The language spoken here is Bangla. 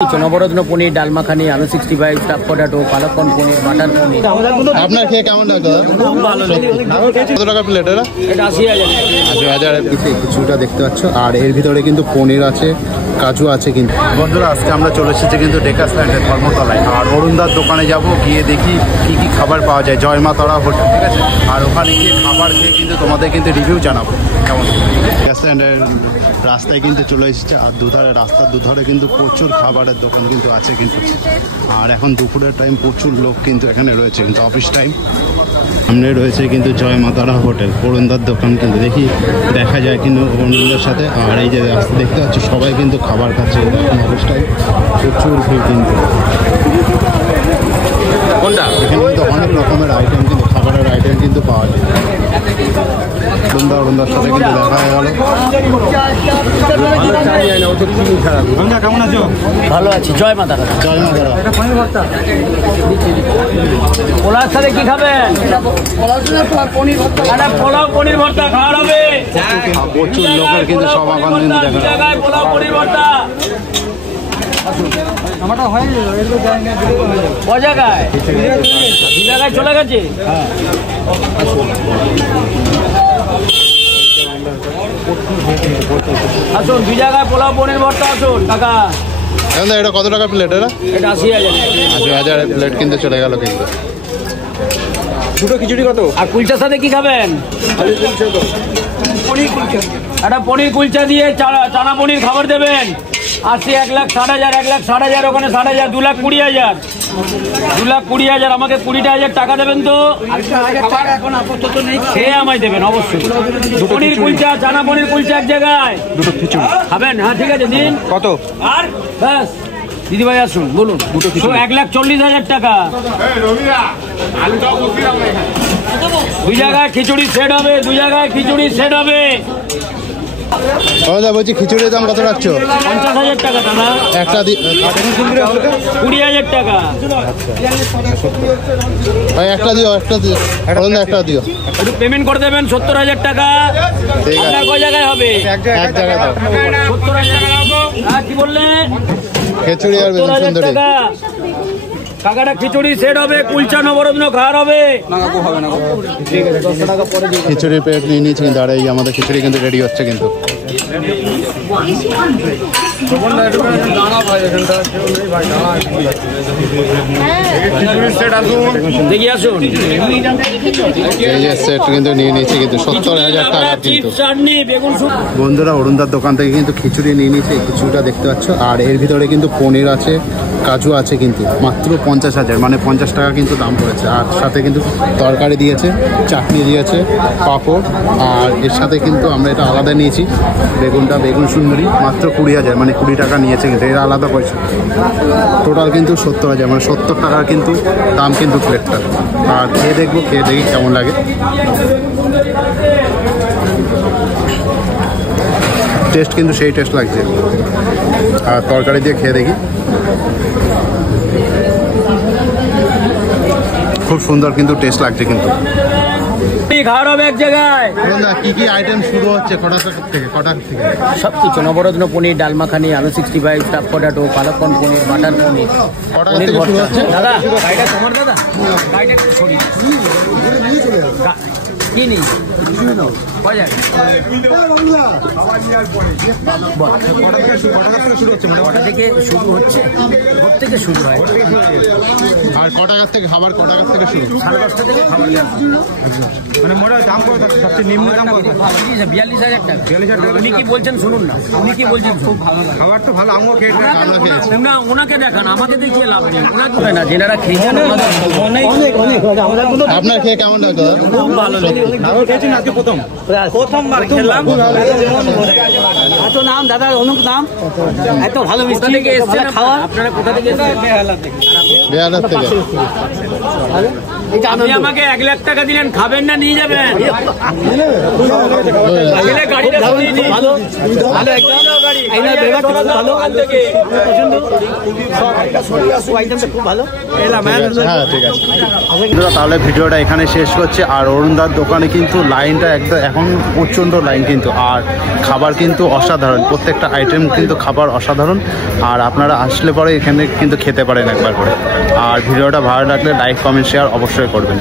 নবরত্ন পনির, ডাল মাখানি, আলু 65, স্টাফ পটেটো, পালক কর্ন পনির, বাটার পনির। আপনার খেয়ে কেমন লাগলো? খুব ভালো লেগেছে। কত টাকা প্লেট এটা? এটা 80,000। 80,000 কিছুটা দেখতে পাচ্ছ। আর এর ভিতরে কিন্তু পনির আছে, কাজু আছে। কিন্তু বন্ধুরা আজকে আমরা চলে এসেছি কিন্তু ডেকাস ল্যান্ডের ধর্মতলায়। আর অরুণদার দোকানে যাব, গিয়ে দেখি কি কি খাবার পাওয়া যায়। জয় মা তারা হোটেল, ঠিক আছে? আর ওখানে গিয়ে খাবার খেয়ে কিন্তু তোমাদের কিন্তু রিভিউ জানাবো কেমন। ডেকাস ল্যান্ডের রাস্তায় কিন্তু চলে এসেছে। আর দুধারে রাস্তার দুধারে কিন্তু প্রচুর খাবারের দোকান কিন্তু আছে কিন্তু। আর এখন দুপুরের টাইম, প্রচুর লোক কিন্তু এখানে রয়েছে, কিন্তু অফিস টাইম। সামনে রয়েছে কিন্তু জয় মা তারা হোটেল, অরুণদার দোকান কিন্তু দেখি দেখা যায় কিন্তু অরুণদার সাথে। আর এই যে রাস্তা দেখতে পাচ্ছি সবাই কিন্তু খাবার খাচ্ছে অফিস টাইম, প্রচুর ভিড় কিন্তু। কোনটা? এখানে কিন্তু অনেক রকমের আইটেম কিন্তু খাবারের আইটেম কিন্তু পাওয়া যায়। অরুণদার সাথে কিন্তু দেখা হয়ে গেল। কেমন আছো? ভালো আছি। জয় মা তারা। জয় মা তারা। পোলার সাথে কি খাবেন? পোলাও পনির ভর্তা খাওয়া হবে। প্রচুর লোকের কিন্তু সমাগম কিন্তু দেখা যায়। পোলাও পনির ভর্তা জায়গায় চলে গেছে। আসুন, 2 জায়গায় পোলাও পনির ভর্তা। আসুন কাকা। এটা কত টাকা প্লেট? এটা 80,000। 80,000 প্লেট কিন্তু চলে গেল কিন্তু। দুটো খিচুড়ি কত? আর কুলচার সাথে কি খাবেন? একটা পনির কুলচা দিয়ে চানা পনির খাবার দেবেন। 80, 1,60,000, 1,60,000, ওখানে 60,000, 2,20,000, 2,20,000। আমাকে 20,000 টাকা দেবেন তো? খেয়ে আমায় দেবেন অবশ্যই। পনির কুলচা, চানা পনির কুলচা এক জায়গায়। দুটো খিচুড়ি খাবেন? হ্যাঁ ঠিক আছে, দিন। কত? আর ব্যাস দিদিভাই আসুন, বলুন। দুটো খিচুড়ি 1,40,000 টাকা। 2 জায়গায় খিচুড়ি সেট হবে, 2 জায়গায় খিচুড়ি সেট হবে। বলছি খিচুড়ির দাম কত রাখছো? 50,000 টাকা দাদা। একটা 20,000 টাকা। একটা দিও, একটা দিও। একটু পেমেন্ট করে দেবেন 70,000 টাকা। আপনার কয় জায়গায় হবে? এক জায়গায় দাও। 70,000 টাকা। কি বললে? খিচুড়ি আর বেগুন সুন্দরী। কাকাটা খিচুড়ি সেট হবে, কুলচা নবরত্ন খাওয়ার হবে। খিচুড়ির প্লেট নিয়ে নিয়েছি কিন্তু। আর এই আমাদের খিচুড়ি কিন্তু রেডি হচ্ছে কিন্তু। দেখি আসুন। এই যে সেট কিন্তু নিয়ে নিয়েছি কিন্তু 70,000 টাকা কিন্তু। বন্ধুরা অরুণদার দোকান থেকে কিন্তু খিচুড়ি নিয়ে নিয়েছে। এই খিচুড়িটা দেখতে পাচ্ছ। আর এর ভিতরে কিন্তু পনির আছে, কাজু আছে কিন্তু। মাত্র 50,000, মানে 50 টাকা কিন্তু দাম পড়েছে। আর সাথে কিন্তু তরকারি দিয়েছে, চাটনি দিয়েছে, পাঁপড়। আর এর সাথে কিন্তু আমরা এটা আলাদা নিয়েছি, বেগুন সুন্দরী। মাত্র 20,000, মানে 20 টাকা নিয়েছে কিন্তু। এর আলাদা পয়সা। টোটাল কিন্তু 70,000, মানে 70 টাকার কিন্তু দাম কিন্তু প্লেটটা। আর খেয়ে দেখি কেমন লাগে। টেস্ট কিন্তু সেই টেস্ট লাগছে। আর তরকারি দিয়ে খেয়ে দেখি। খুব সুন্দর কিন্তু টেস্ট লাগছে কিন্তু। খাওয়ার হবে এক জায়গায়। কি কি আইটেম শুরু হচ্ছে কটা থেকে? সবকিছু নবরত্ন পনির, ডাল মাখানি, আলু 65, স্টাফ পটেটো, পালক কর্ন পনির, বাটার পনির। পনির ভর্তা। দাদা গাড়িটা তোমার? দাদা গাড়িটা একটু সরিয়ে কি নেই? শুরু হচ্ছে, থেকে শুরু হয়। আর কটা গাছ থেকে খাবার? কটা গাছ থেকে শুরু? 10:30 থেকে খাবার। মানে মোটা দাম কত? সবচেয়ে নিম্ন দাম কত? 42,000 টাকা। উনি কি বলছেন শুনুন না। উনি কি বলছেন? খুব ভালো খাবার তো ভালো, আমিও খেয়েছি। না, ওনাকে দেখান, আমাকে দেখিয়ে লাভ নেই। ওনাকে না, যেনারা খেয়েছেন আপনার খেয়ে কেমন লাগলো? খুব ভালো খেয়েছি আজকে প্রথমবার খেলাম। এত নাম দাদা, অনুপ নাম, এত ভালো মিষ্টি থেকে এসছেন খাওয়া। আপনারা কোথা থেকে এসেছেন? বেহালার থেকে। আপনি আমাকে 1,00,000 টাকা দিলেন, খাবেন না নিয়ে যাবেন? গাড়িটা ভালো, ভালো একদম। হ্যাঁ ঠিক আছে। তাহলে ভিডিওটা এখানে শেষ করছে। আর অরুণদার দোকানে কিন্তু লাইনটা একদম এখন প্রচণ্ড লাইন কিন্তু, আর খাবার কিন্তু অসাধারণ, প্রত্যেকটা আইটেম কিন্তু খাবার অসাধারণ। আর আপনারা আসলে পরে এখানে কিন্তু খেতে পারেন একবার করে। আর ভিডিওটা ভালো লাগলে লাইক কমেন্ট শেয়ার অবশ্যই করবেন।